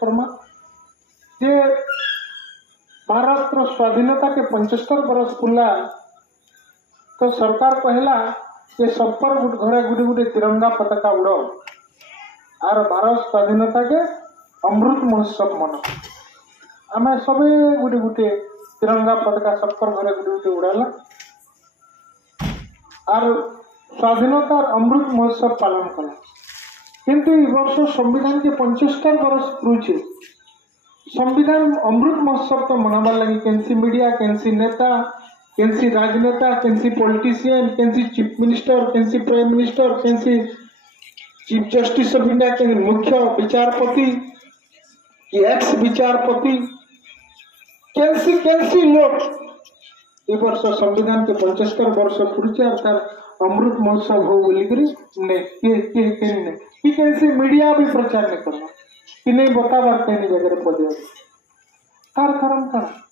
पड़मा जे भारत रो स्वाधीनता के 75 बरस पुला तो सरकार कहला कि सब पर घरे गुटे गुटे तिरंगा पताका उड़ो और भारत स्वाधीनता के अमृत महोत्सव मन आम सब गुटे गुटे तिरंगा पताका सब पर घरे गुटे गुटे उड़ाला और स्वाधीनता अमृत महोत्सव पालन कला किंतु ई वर्ष संविधान के 75 बरस पूछे संविधान अमृत महोत्सव तो मनाबार लगी केनसी मीडिया केनसी नेता केनसी राजनेता केनसी पॉलिटिशियन केनसी चीफ मिनिस्टर केनसी प्राइम मिनिस्टर केनसी चीफ जस्टिस ऑफ इंडिया के मुख्य विचारपति कि एक्स विचारपति केनसी केनसी लोग ए वर्ष संविधान के 75 वर्ष पूछे और तार अमृत महोत्सव हो बोलिकरी ने कि कैसे मीडिया भी प्रचार नहीं करना कि नहीं बताबार कहीं जगह पड़े तार कारण करा